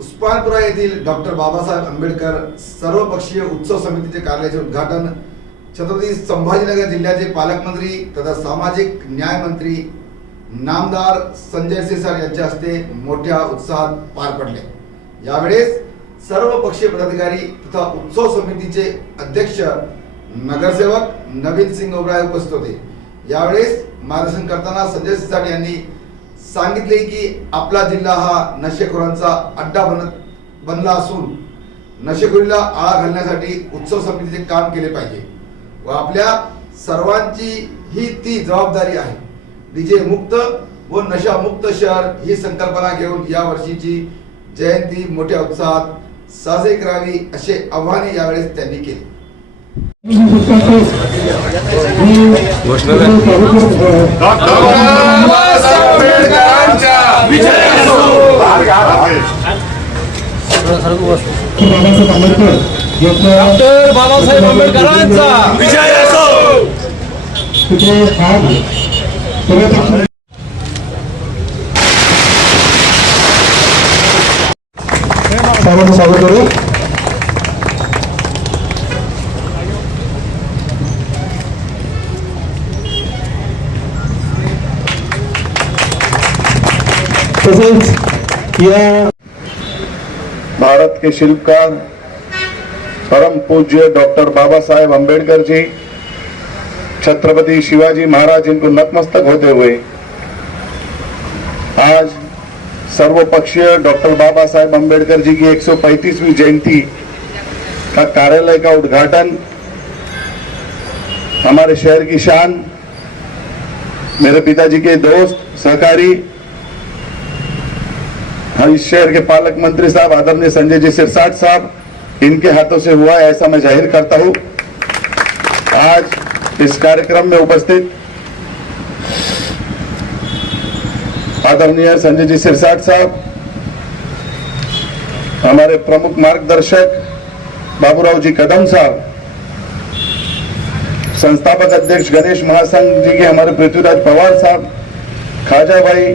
उस्मानपुरा येथील डॉक्टर बाबासाहेब आंबेडकर सर्वपक्षीय उत्सव समितीचे कार्यालयाचे उद्घाटन छत्रपती संभाजीनगर जिल्ह्याचे पालकमंत्री तथा सामाजिक न्याय मंत्री नामदार संजय सिरसाट यांच्या हस्ते मोठ्या उत्साहात पार पडले। यावेळेस सर्व पक्षीय पदाधिकारी तथा उत्सव समितीचे अध्यक्ष नगरसेवक नवीन सिंग ओबराय उपस्थित होते। यावेळेस मार्गदर्शन करताना संजय सिरसाट यांनी सांगितले की आपला जिल्हा हा नशेखोरांचा अड्डा बनला असून नशेखोरीला आळा घालण्यासाठी उत्सव समितीचे काम केले पाहिजे व आपल्या सर्वांची ही ती जबाबदारी आहे। डीजे मुक्त व नशा मुक्त शहर ही संकल्पना घेऊन या वर्षीची जयंती मोठ्या उत्साहात साजरी करावी असे आवाहन यावेळेस त्यांनी केले। डॉक्टर बाबासाहेब आंबेडकरांचा विजय असो। स्वागत करू। तसेच या भारत के शिल्पकार परम पूज्य डॉक्टर बाबा साहेब अम्बेडकर जी, छत्रपति शिवाजी महाराज इनको नतमस्तक होते हुए आज सर्वपक्षीय डॉक्टर बाबा साहेब अम्बेडकर जी की 135वीं जयंती का कार्यालय का उद्घाटन हमारे शहर की शान, मेरे पिताजी के दोस्त सहकारी, इस शहर के पालक मंत्री साहब आदरणीय संजय जी सिरसाट साहब, इनके हाथों से हुआ है ऐसा मैं जाहिर करता हूं। आज इस कार्यक्रम में उपस्थित आदरणीय संजय जी सिरसाट साहब, हमारे प्रमुख मार्गदर्शक बाबूराव जी कदम साहब, संस्थापक अध्यक्ष गणेश महासंघ जी के हमारे पृथ्वीराज पवार साहब, खाजा भाई,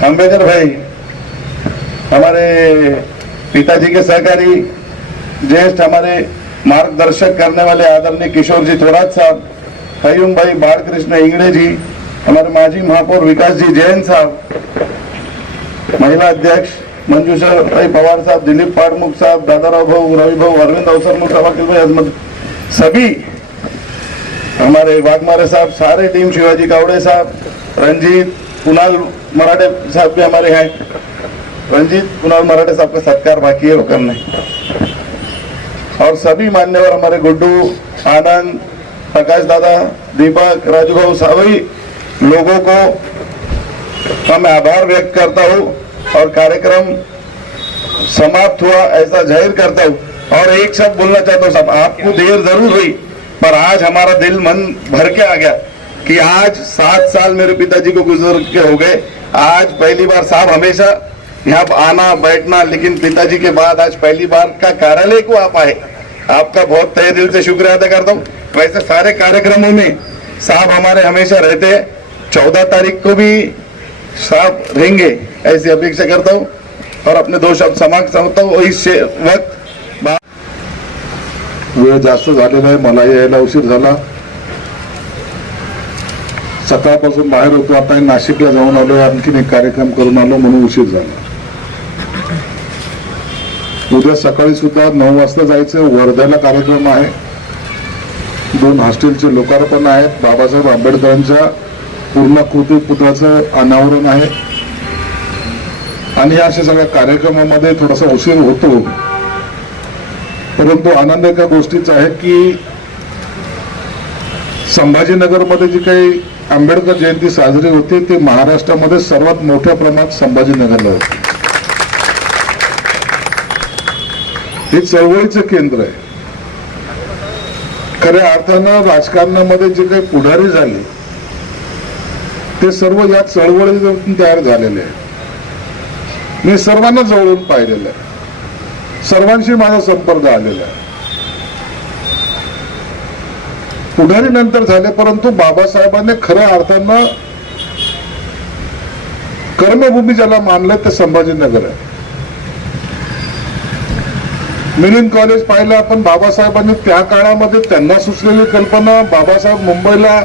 खांबेकर भाई, हमारे पिताजी के सहकारी ज्येष्ठ हमारे मार्गदर्शक करने वाले आदरणीय किशोर जी थोरात साहब, कयूम भाई, बालकृष्ण इंगड़े जी, हमारे माजी महापौर विकास जी जैन साहब, महिला अध्यक्ष मंजूषा भाई पवार साहब, दिलीप पाड़मुख साहब, दादाराव भाऊ, रवि भाऊ, अरविंद अवसर मुख, वकील भाई अजमत, सभी हमारे वाघमारे साहब, सारे टीम, शिवाजी कावड़े साहब, रंजीत कुणाल मराठे साहब भी हमारे हैं। रंजीत कुणाल मराठे साहब का सत्कार बाकी है वो करने, और सभी मान्यवर हमारे गुड्डू, आनंद, प्रकाश दादा, दीपक, राजू भाऊ, सभी लोगों को मैं आभार व्यक्त करता हूँ और कार्यक्रम समाप्त हुआ ऐसा जाहिर करता हूँ। और एक शब्द बोलना चाहता हूँ साहब, आपको देर जरूर हुई पर आज हमारा दिल मन भर के आ गया कि आज 7 साल मेरे पिताजी को गुजर के हो गए। आज पहली बार साहब हमेशा यहाँ आना बैठना, लेकिन पिताजी के बाद आज पहली बार का कार्यालय को आप आए, आपका बहुत तहे दिल से शुक्रिया अदा करता हूँ। वैसे सारे कार्यक्रमों में साहब हमारे हमेशा रहते हैं, 14 तारीख को भी साहब रहेंगे ऐसी अपेक्षा करता हूँ और अपने 2 शब्द समाप्त समझता हूँ। इस वक्त वेळ जास्त झालेला आहे, मला यायला उशीर झाला, सकाळपासून बाहेर होतो, आता नाशिकला जाऊन आलो, आणखीन एक कार्यक्रम करून आलो म्हणून उशीर झाला। उद्या सकाळी सुद्धा 9 वाजता जायचं, वर्ध्याला कार्यक्रम आहे, 2 हॉस्टेलचे लोकार्पण आहेत, बाबासाहेब आंबेडकरांच्या पूर्णाकृती पुतळ्याचं अनावरण आहे आणि अशा सगळ्या कार्यक्रमामध्ये थोडासा उशीर होतो। परंतु आनंद एका गोष्टीचा आहे की संभाजीनगरमध्ये जी काही आंबेडकर जयंती साजरी होते ते महाराष्ट्रामध्ये सर्वात मोठ्या प्रमाणात संभाजीनगरला होते। हे चळवळीचं केंद्र आहे। खऱ्या अर्थानं राजकारणामध्ये जे काही पुढारी झाले ते सर्व या चळवळीतून तयार झालेले आहे। मी सर्वांना जवळून पाहिलेलं आहे, सर्वांशी माझा संपर्क आलेला आहे। पुढारी नंतर झाले, परंतु बाबासाहेबांनी खऱ्या अर्थानं कर्मभूमी ज्याला मानलं ते संभाजीनगर आहे। मिलिंद कॉलेज पाहिलं आपण. बाबासाहेबांनी त्या काळामध्ये त्यांना सुचलेली कल्पना, बाबासाहेब मुंबईला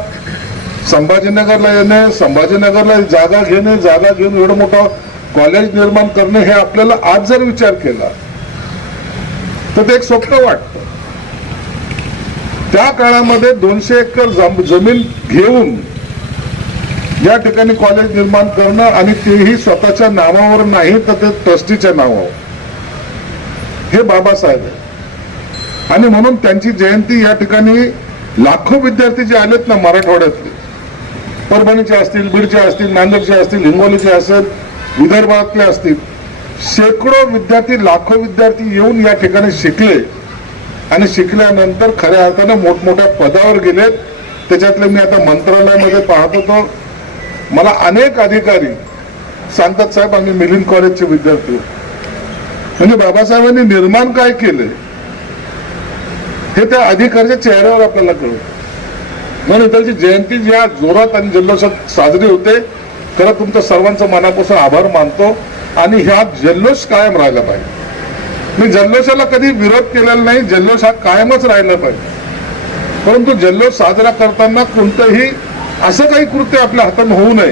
संभाजीनगरला येणे, संभाजीनगरला जागा घेणे, जागा घेऊन एवढं मोठं कॉलेज निर्माण करणे, हे आपल्याला आज जर विचार केला तर ते एक स्वप्न वाटतं. त्या काळामध्ये 200 एकर जमीन घेऊन या ठिकाणी कॉलेज निर्माण करणं, आणि तेही स्वतःच्या नावावर नाही तर ते ट्रस्टीच्या नावावर, हे बाबासाहेब आहे. आणि म्हणून त्यांची जयंती या ठिकाणी लाखो विद्यार्थी जे आलेत ना मराठवाड्यातले, परभणीचे असतील, बीडचे असतील, नांदेडचे असतील, हिंगोलीचे असतील, विदर्भातले असतील, शेकडो विद्यार्थी, लाखो विद्यार्थी येऊन या ठिकाणी शिकले आणि शिकल्यानंतर खऱ्या अर्थाने मोठमोठ्या पदावर गेलेत. त्याच्यातले मी आता मंत्रालयामध्ये पाहत होतो, मला अनेक अधिकारी सांगतात साहेब आम्ही मिलिंद कॉलेजचे विद्यार्थी होतो. म्हणजे बाबासाहेबांनी निर्माण काय केले हे त्या अधिकाऱ्याच्या चेहऱ्यावर आपल्याला कळतं. म्हणून त्यांची जयंती ज्या जोरात आणि जल्लोषात साजरी होते, खरं तुमचं सर्वांचं मनापासून आभार मानतो. आणि ह्या जल्लोष कायम राहिला पाहिजे. मी जल्लोषाला कधी विरोध केलेला नाही, जल्लोष हा कायमच राहिला पाहिजे. परंतु जल्लोष साजरा करताना कोणतंही असं काही कृत्य आपल्या हाताने होऊ नये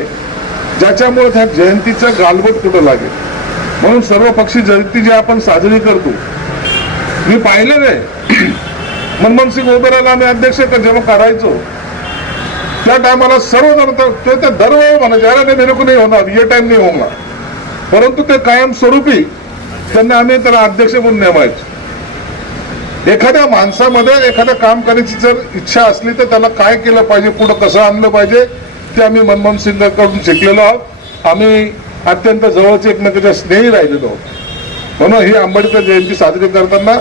ज्याच्यामुळे त्या जयंतीचं गालबोट कुठं लागेल. म्हणून सर्वपक्षी जयंती जी आपण साजरी करतो, मी पाहिलं नाही मनमोहन सिंग ओबेरायला आम्ही अध्यक्ष जेव्हा करायचो त्या टायमाला सर्वजण त्या दरवेळी म्हणायचे अरे मेरे को नाही होणार, ये टाइम नाही होणार. परंतु ते कायमस्वरूपी त्यांना आम्ही त्याला अध्यक्ष म्हणून नेमायचो. एखाद्या माणसामध्ये एखादं काम करायची जर इच्छा असली तर त्याला काय केलं पाहिजे, पुढे कसं आणलं पाहिजे, ते आम्ही मनमोहन सिंगकडून शिकलेलो आहोत. आम्ही अत्यंत जवळचे एकमेकांच्या स्नेही राहिलेलो आहोत. म्हणून ही आंबेडकर जयंती साजरी करताना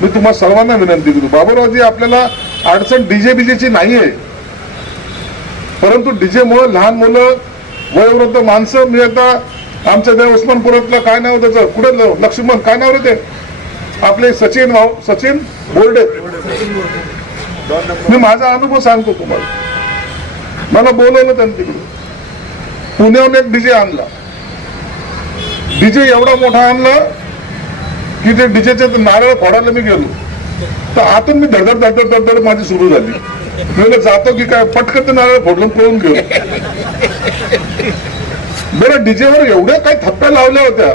मी तुम्हाला सर्वांना विनंती करतो, बाबूरावजी आपल्याला अडचण डीजे बिजेची नाहीये, परंतु डीजेमुळे लहान मुलं, वयोवृद्ध माणसं, मी आता आमच्या त्या उस्मानपुरातलं काय नाव त्याचं, कुठे लक्ष्मण काय नाव रे ते आपले सचिन बोर्डे, मी माझा अनुभव सांगतो तुम्हाला. मला बोलवलं त्यांनी तिकडे, पुण्याहून एक डीजे आणला. डीजे एवढा मोठा आणला की ते डीजेचे नारळ फोडायला मी गेलो तर आतून मी धडधड माझी सुरू झाली. मी जातो की काय, पटकन ते नारळ फोडून पळून गेलो. बरं डीजेवर एवढ्या काही थप्प्या लावल्या होत्या,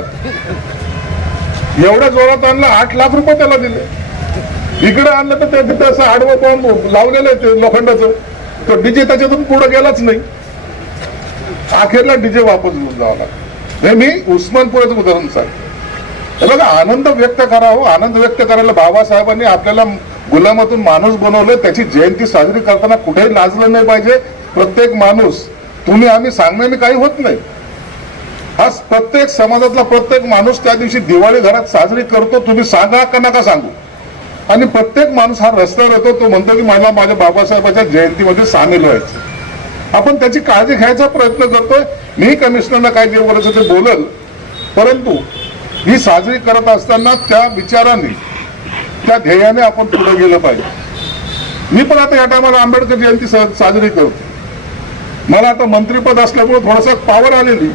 एवढ्या जोरात आणला, 8 लाख रुपये त्याला दिले. इकडे आणलं तर तिथे असं आडवं बॉम्ब लावलेलं आहे ते लोखंडाचं, तो डीजे त्याच्यातून पुढे गेलाच नाही. अखेरला डीजे वापस घेऊन जावा लागला. हे मी उस्मानपुराचं उदाहरण सांगतो. बघा आनंद व्यक्त करावं, आनंद व्यक्त करायला बाबासाहेबांनी आपल्याला गुलामातून माणूस बनवलं. त्याची जयंती साजरी करताना कुठेही लाजलं नाही पाहिजे. प्रत्येक माणूस, तुम्ही आम्ही सांगण्याने काही होत नाही. हा प्रत्येक समाजातला प्रत्येक माणूस त्या दिवशी दिवाळी घरात साजरी करतो, तुम्ही सांगा का नका सांगू. आणि प्रत्येक माणूस हा रस्त्यावर येतो, तो म्हणतो की मला माझ्या बाबासाहेबांच्या जयंतीमध्ये सामील व्हायचं. आपण त्याची काळजी घ्यायचा प्रयत्न करतोय. मी कमिशनरला काय जे बोलायचं ते बोलल, परंतु ही साजरी करत असताना त्या विचाराने, त्या ध्येयाने आपण पुढे गेलं पाहिजे. मी पण आता या टायमाला आंबेडकर जयंती साजरी करतो. मला आता मंत्रीपद असल्यामुळे थोडासा पावर आलेली.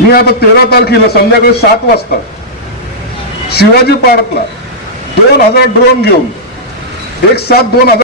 मी आता 13 तारखेला संध्याकाळी 7 वाजता शिवाजी पार्कला 2000 ड्रोन घेऊन 1/7/2000